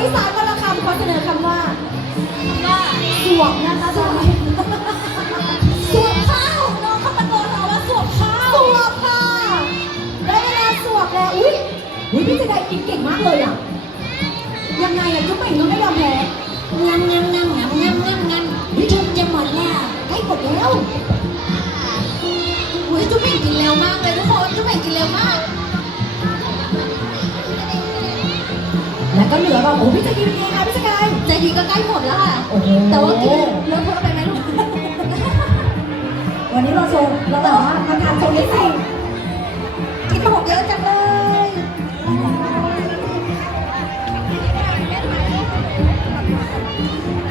อีสานวันละคำขอเสนอคำว่าว่าสวบนะคะตอนนี้สวบข้าวน้องเขาตะโกนมาว่าสวบข้าวสวบค่ะได้เวลาสวบแล้วอุ้ยอุ้ยพี่เจไดกินเก่งมากเลยอะยังไงอะจุ๊บเหม่งก็ไม่ยอมแพ้งามงามงามงามงามงามงามจุ๊บจะหมดแล้วใกล้หมดแล้วอุ้ยจุ๊บเม่งกินเร็วมากเลยทุกคน แล้วก็เหลือแบบโอ้พี่จะกินเองค่ะพี่สกายใจดีก็ใกล้หมดแล้วค่ะ โอ้โหแต่ว่ากินเลอะเทอะไปไหมลูกวันนี้เราโชว์เราแบบว่ามาทานโชว์นิดนึงกินหกเยอะจังเลย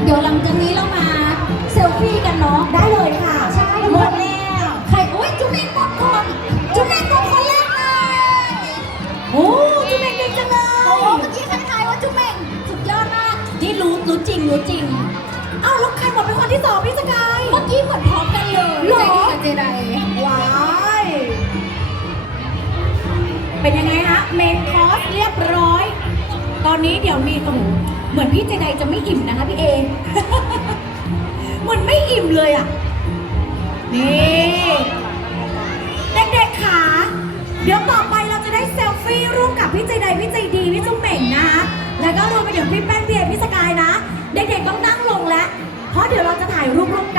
เดี๋ยวหลังจากนี้เรามาเซลฟี่กันเนาะได้เลยค่ะ รู้จริงรู้จริง เอ้าแล้วใครหมดเป็นคนที่สองพี่สกายเมื่อกี้เหมือนพร้อมกันเลยหรอใจดีกับเจไดว้ายเป็นยังไงฮะเมนคอร์สเรียบร้อย ตอนนี้เดี๋ยวมีโอ้โหเหมือนพี่เจไดจะไม่อิ่มนะคะพี่เอเหมือนไม่อิ่มเลยอะนี่เด็กๆขาเดี๋ยวต่อไปเราจะได้เซลฟี่ร่วมกับพี่ใจใดพี่ใจดีพี่จุ๊มเหม่งนะคะแล้วก็รวมไปถึงพี่แป้น ด็กๆต้องนั่งลงแล้ว เพราะเดี๋ยวเราจะถ่ายรูปร่วมกัน